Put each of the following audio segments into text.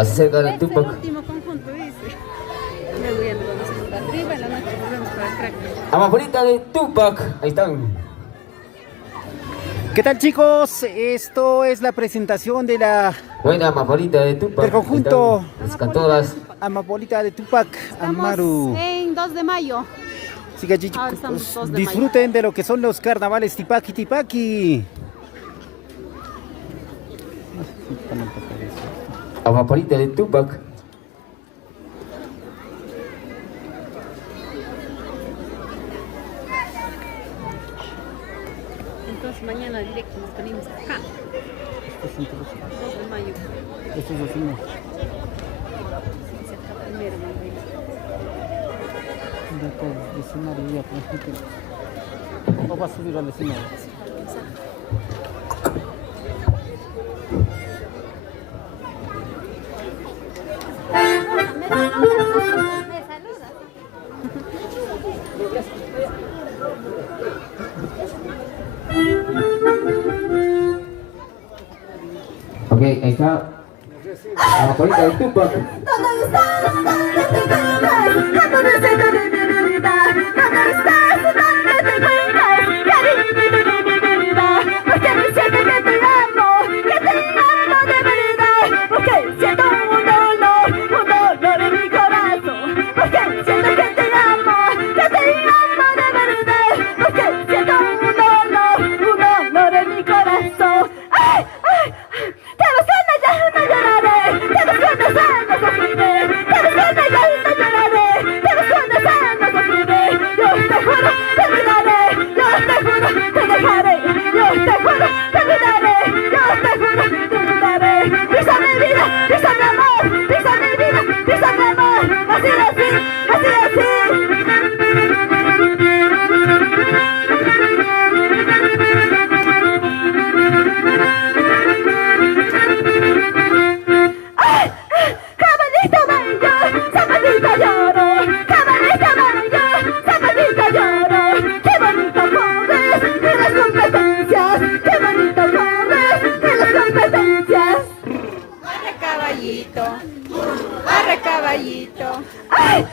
acerca de Es el Tupac. último conjunto, dice. Luego ya nos vamos a juntar arriba en la noche, volvemos para el crack. Amapolita de Tupac. Ahí están. ¿Qué tal, chicos? Esto es la presentación de la Buena Amapolita de Tupac. del conjunto Ahí están las cantoras. Amapolita de Tupac Amaru. Estamos en 2 de mayo. Así que, chicos, Ahora estamos 2 de disfruten de lo que son los carnavales Tipaqui Tipaqui. Amapolita de Tupac. Entonces mañana directo nos venimos acá. 2 de mayo. Esto es así, ¿no? Sí, cerca primero, Manuel. De escenario ya, o va a subir al escenario. Me saludas. Ok, ahí está. Amapolita de Tupac. Arre caballito. ¡Ay!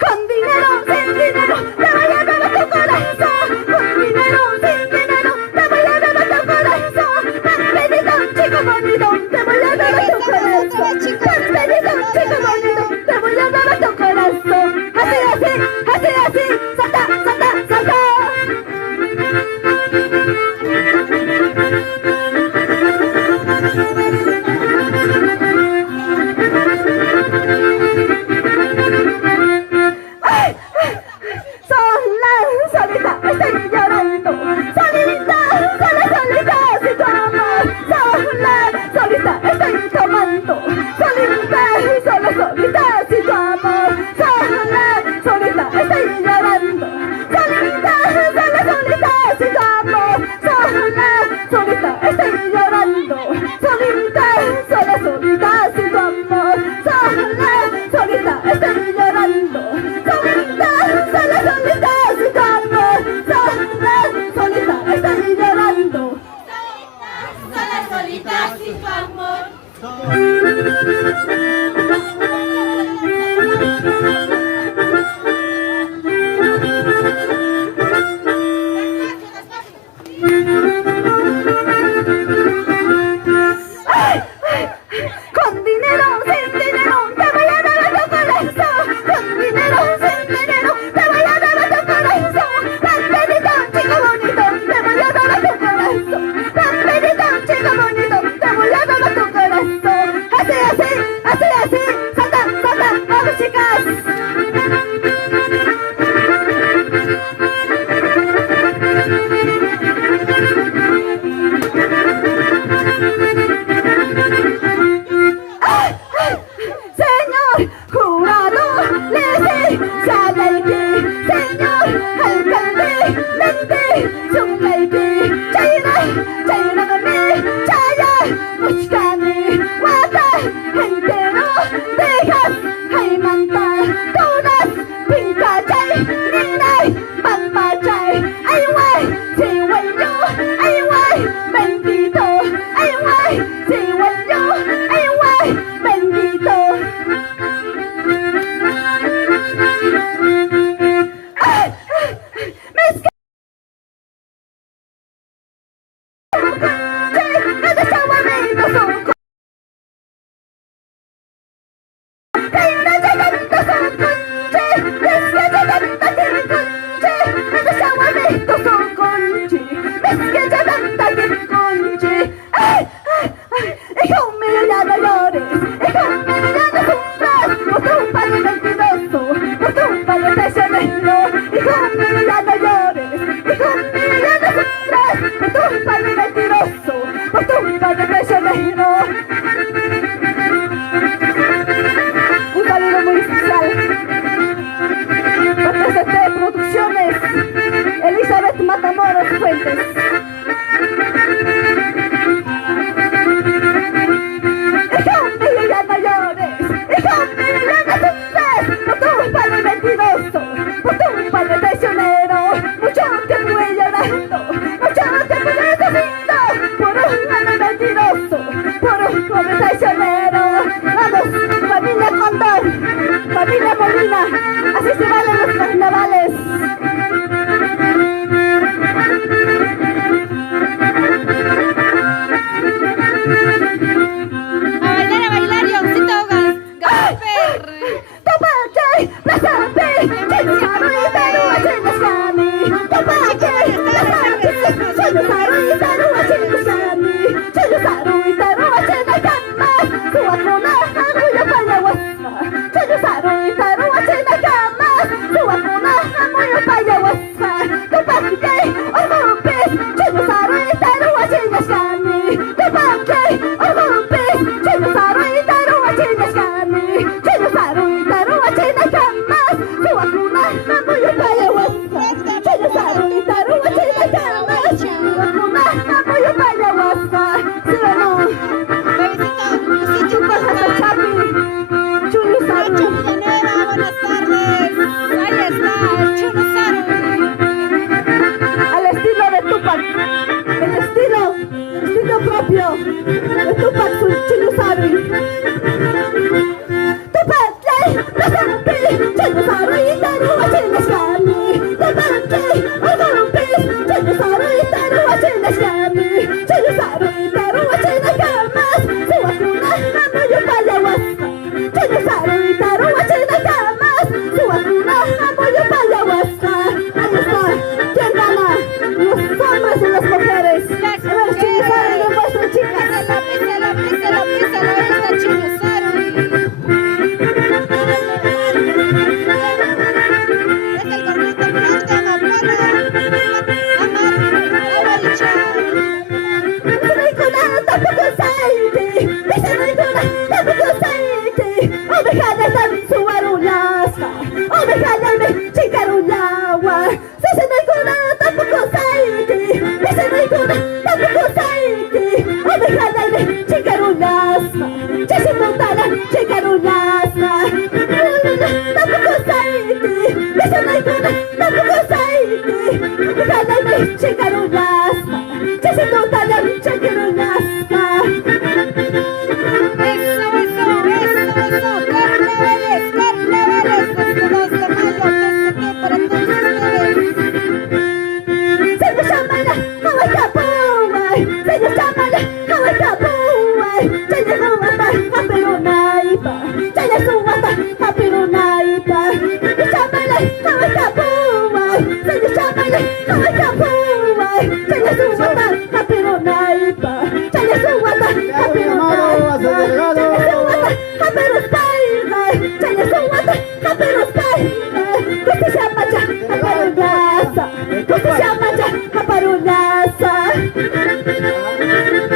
Con dinero, sin dinero, te voy a dar a tu corazón. Con dinero, sin dinero, te voy a dar a tu corazón. Despedido, chico bonito, te voy a dar a tu corazón. Despedido, chico bonito, te voy a dar a tu corazón. Así, así, así, así, salta, salta, salta. Nazaret, Matamoros, Fuentes. Hijo mío, ya no llores. Hijo mío, ya no sufres. Por tu padre mentiroso, por tu padre traicionero. Mucho tiempo he llorando, mucho tiempo he sufrido. Por un padre mentiroso, por un padre traicionero. Vamos, familia Condor, familia Molina, así se valen los carnavales. A bailar, Leoncito Gasper. Topake, Plazape, Chenusaru y Taru, Chenuskami. Topake, Plazape, Chenusaru y Taru, Chenuskami. Chenusaru y Taru, Chenakama. Suakuna, Hamuyo Payawasa. Chenusaru y Taru, Chenakama. Suakuna, Hamuyo Payawasa. Topake, Orgupis, Chenusaru y Taru, Chenuskami. Topake, Orgupis, Chenusaru y Taru, Chenuskami. Chenusaru y Taru, Chenakama. Suakuna, Hamuyo Payawasa. Chenusaru y Taru, Chenakama. Suakuna, Hamuyo Payawasa. ¿Sí o no? Nacho Villanueva, buenas tardes. Ahí está, el Chuno Saru. Al estilo de Tupac, el estilo propio de Tupac Chunusaru. Tupac, Plazape, Chenusaru y Taru, Chenuskami. Tupac, Orgupis, Chenusaru y Taru, Chenuskami. Chenusaru y Taru, Chenakama. Suakuna, Hamuyo Payawasa. Chenusaru y Taru, Chenakama. Suakuna, Hamuyo Payawasa. Ahí está. ¿Quién gana? Los hombres o las mujeres. A ver, Chunusaru, demuestren, chicas. Písalo, ahí está Chuno Saru. Es el gordito fuerte, Amapola.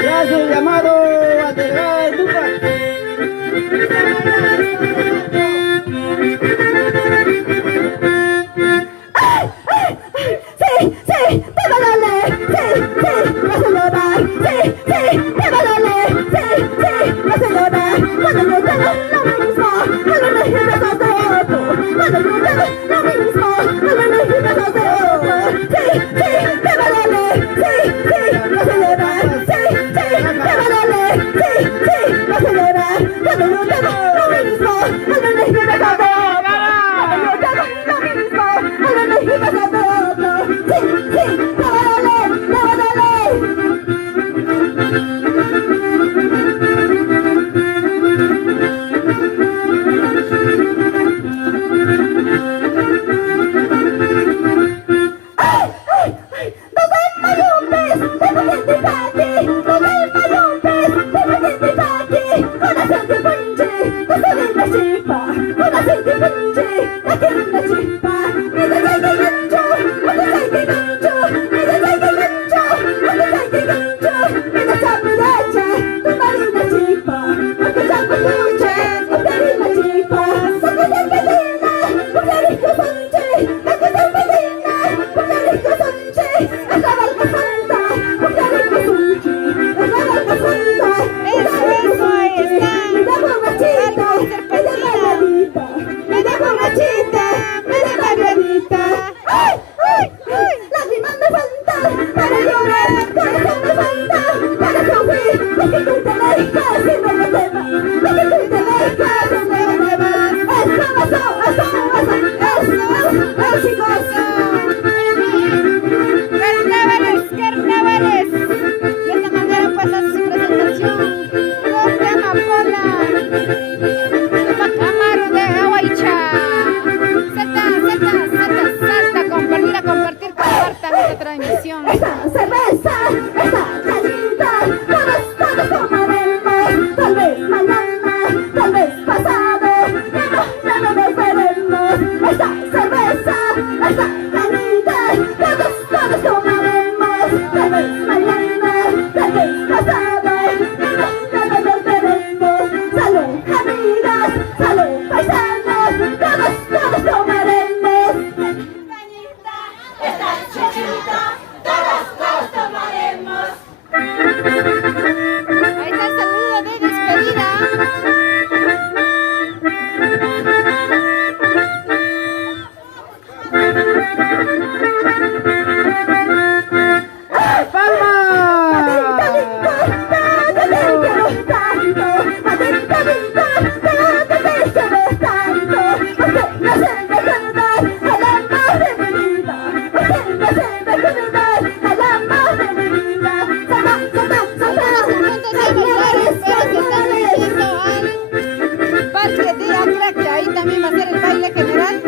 Ya se llamado a delegado de Tupac. para llorar, corazón me falta para sufrir. Es que tú te dejas y no me temas, es que tú te dejas y no me temas. Eso, chicos. Carnavales. De esta manera pues hace su presentación con tema Pola. Amaro de Aguaicha. Salta, compartir, compartan esta transmisión. Esta cerveza, esta caliente, todos tomaremos. Tal vez mañana, tal vez pasado, ya no nos veremos. Esta cerveza, esta caliente, todos tomaremos. Tal vez mañana, tal vez pasado, ya no nos veremos. Salud, amigas, salud, paisanos, todos tomaremos. Esta chichita, todos tomaremos. Ahí está el saludo de despedida. Parque de Acraque, ahí también va a ser el baile general.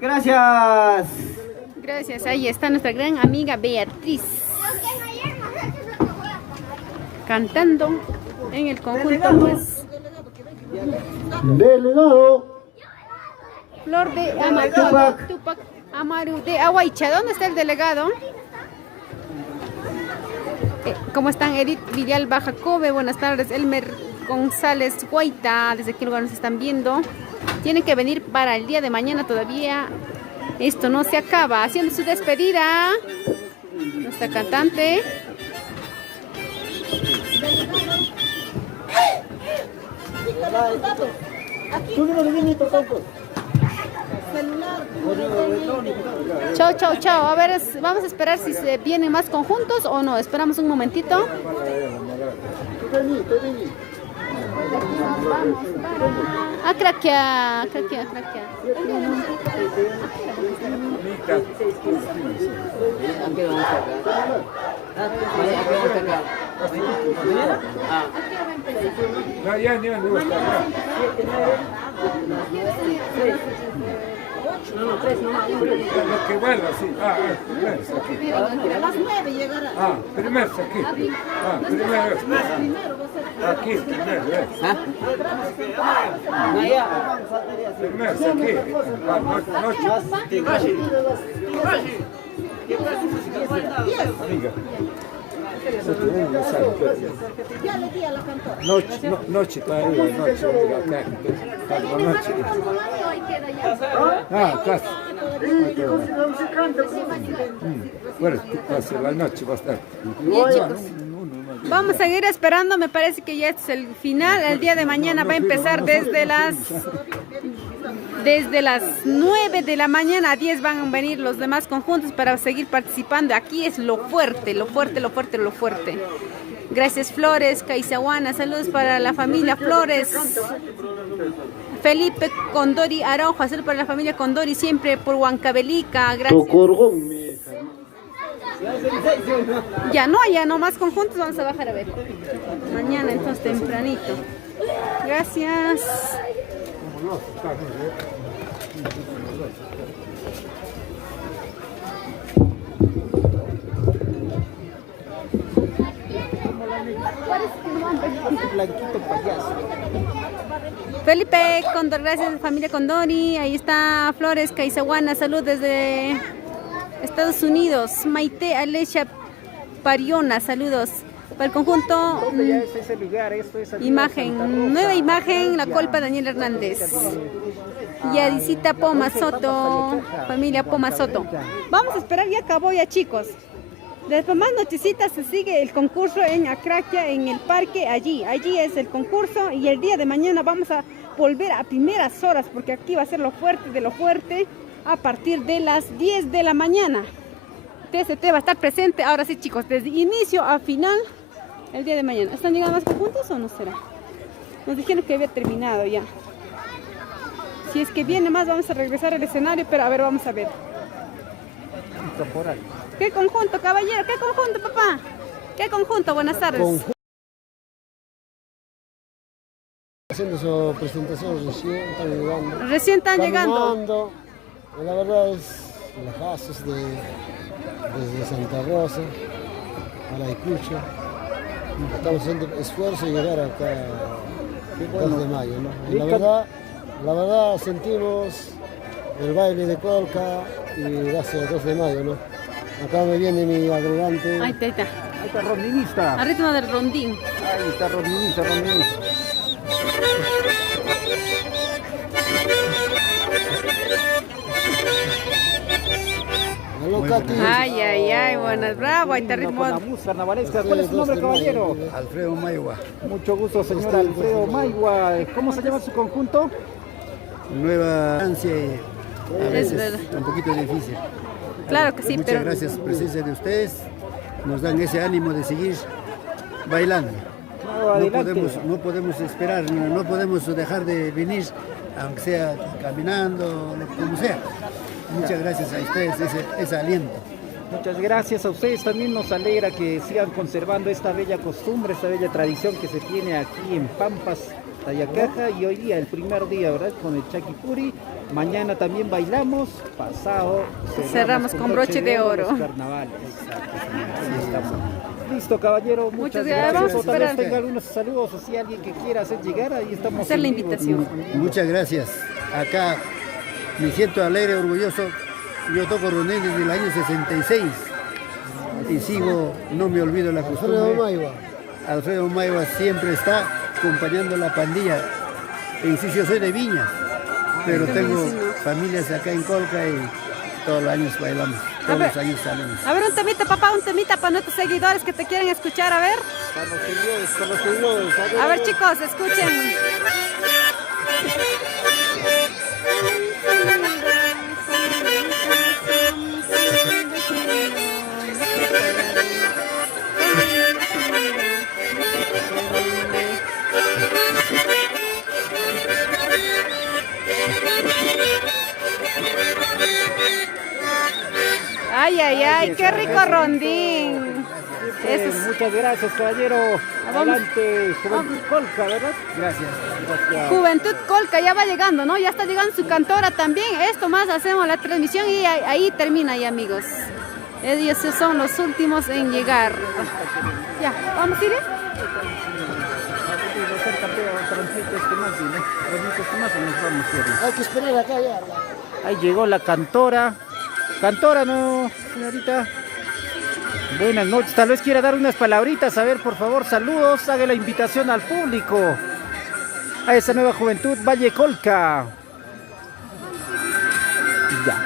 Gracias. Gracias, ahí está nuestra gran amiga Beatriz cantando en el conjunto pues Delegado. Flor de Tupac Amaru de Aguaicha. ¿Dónde está el delegado? ¿Cómo están? Edith Villalba Jacobe, buenas tardes. Elmer González Guaita, ¿desde qué lugar nos están viendo? Tienen que venir para el día de mañana todavía. Esto no se acaba. Haciendo su despedida nuestra cantante. Chao. A ver, vamos a esperar si se vienen más conjuntos o no. Esperamos un momentito. Vamos para Acraquea. Lo que vuela, sí. Primero es aquí. A las 9 llegará. Primero es aquí. Primero es. Aquí, primero es. Primero es aquí. Noche. Amiga. Noche, todavía, noche. Casi. Bueno, la noche va a estar. Bien, chicos. Vamos a seguir esperando, me parece que ya es el final. El día de mañana va a empezar desde las 9 de la mañana a 10 van a venir los demás conjuntos para seguir participando. Aquí es lo fuerte. Gracias Flores, Caizahuana, saludos para la familia Flores. Felipe Condori Araujo, saludos para la familia Condori, siempre por Huancavelica, gracias. Ya no más conjuntos, vamos a bajar a ver. Mañana entonces tempranito. Gracias. Felipe Condor, gracias familia Condori. Ahí está Flores Caizahuana, salud desde Estados Unidos. Maite Alecha Pariona, saludos. Para el conjunto imagen, nueva imagen, la colpa Daniel Hernández. Yadicita Poma Soto, familia Poma Soto. Vamos a esperar, ya acabó ya chicos. Después más nochecitas se sigue el concurso en Acraquia, en el parque, allí es el concurso y el día de mañana vamos a volver a primeras horas porque aquí va a ser lo fuerte de lo fuerte a partir de las 10 de la mañana. TCT va a estar presente, ahora sí chicos, desde inicio a final el día de mañana. ¿Están llegando más conjuntos o no será? Nos dijeron que había terminado ya. Si es que viene más vamos a regresar al escenario, pero a ver, vamos a ver. ¿Qué conjunto, caballero? ¿Qué conjunto, papá? ¿Qué conjunto? Buenas tardes. Haciendo su presentación, Recién están llegando. Caminando. La verdad es relajazos desde Santa Rosa a la Icucho. Estamos haciendo esfuerzo de llegar acá el 2 de mayo, ¿no? Y la verdad sentimos el baile de Colca y gracias al 2 de mayo, ¿no? Acá me viene mi agregante. Ahí está. Ahí está rondinista. A ritmo del rondín. Ahí está rondinista. Aló, Katy. Ay, buenas, bravo, ahí está el ritmo. Con la música carnavalesca. ¿Cuál es su nombre, caballero? Alfredo Maigua. Mucho gusto, señor Alfredo Maigua. ¿Cómo se llama su conjunto? Nueva Francia, a Es veces verdad. un poquito difícil. Claro que sí, Muchas pero gracias por presencia de ustedes. Nos dan ese ánimo de seguir bailando. No podemos esperar, no podemos dejar de venir, aunque sea caminando, como sea. Muchas gracias a ustedes, ese aliento. Muchas gracias a ustedes. También nos alegra que sigan conservando esta bella costumbre, esta bella tradición que se tiene aquí en Pampas, Tayacaja. Y hoy día, el primer día, ¿verdad? Con el Chaquipuri. Mañana también bailamos. Pasado cerramos con broche de oro. Los carnavales. Exacto, así estamos. Listo, caballero. Muchas gracias. gracias. Vamos a O tal vez esperar. tenga algunos saludos o si alguien que quiera hacer llegar, ahí estamos. hacer la en vivo. invitación. Muchas gracias. Acá me siento alegre, orgulloso. Yo toco rondín desde el año 66 y sigo, no me olvido la Alfredo costumbre. Maigua. Alfredo Maigua siempre está acompañando la pandilla. En sí, yo soy de Viñas, pero tengo familias acá en Colca y todos los años bailamos, todos los años salimos. A ver, un temita, papá, un temita para nuestros seguidores que te quieren escuchar, a ver. Con los seguidores. A ver, chicos, escuchen. Ay, qué rico rondín. Eso es. Muchas gracias, caballero. Vamos. Adelante, Juventud Colca, ¿verdad? Gracias. Gracias. Juventud Colca ya va llegando, ¿no? Ya está llegando su cantora también. Esto más hacemos la transmisión y ahí termina ya, amigos. Ellos son los últimos en llegar. Ya, ¿vamos a ir? Hay que esperar acá ya. Ahí llegó la cantora. Cantora, ¿no, señorita? Buenas noches. Tal vez quiera dar unas palabritas. A ver, por favor, saludos. Haga la invitación al público a esa nueva juventud Valle Colca. Ya.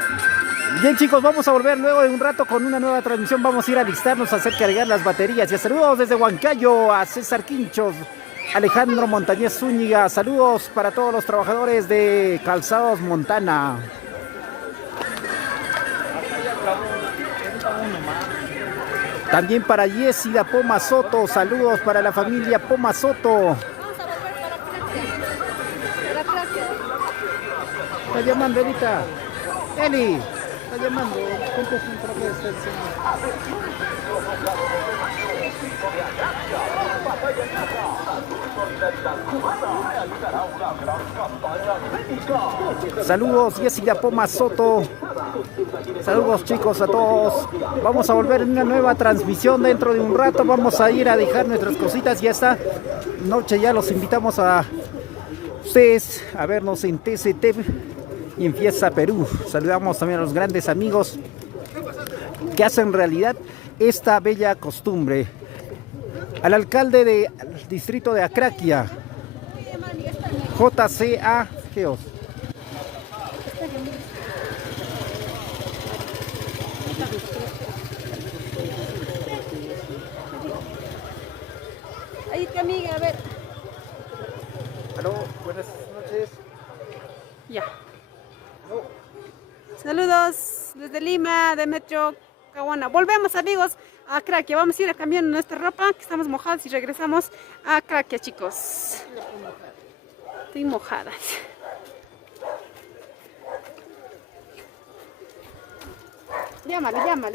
Bien, chicos, vamos a volver luego de un rato con una nueva transmisión. Vamos a ir a alistarnos a hacer cargar las baterías. Y saludos desde Huancayo a César Quinchos, Alejandro Montañez Zúñiga. Saludos para todos los trabajadores de Calzados Montana. También para Yesida Poma Soto. Saludos para la familia Poma Soto. Está llamando ahorita. Eli, está llamando. Contesta otra vez el señor. Saludos, Yesida Poma Soto. Saludos, chicos, a todos. Vamos a volver en una nueva transmisión dentro de un rato. Vamos a ir a dejar nuestras cositas. Ya esta noche ya los invitamos a ustedes a vernos en TCT y en Fiesta Perú. Saludamos también a los grandes amigos que hacen realidad esta bella costumbre. Al alcalde del distrito de Acraquia, JCA Geos. Ahí está, amiga, a ver. Aló, buenas noches. Ya. Saludos desde Lima, de Metro Cahuana. Volvemos, amigos, a Acraquia. Vamos a ir a cambiar nuestra ropa, que estamos mojadas, y regresamos a Acraquia, chicos. Estoy mojadas. Llámale, llámale.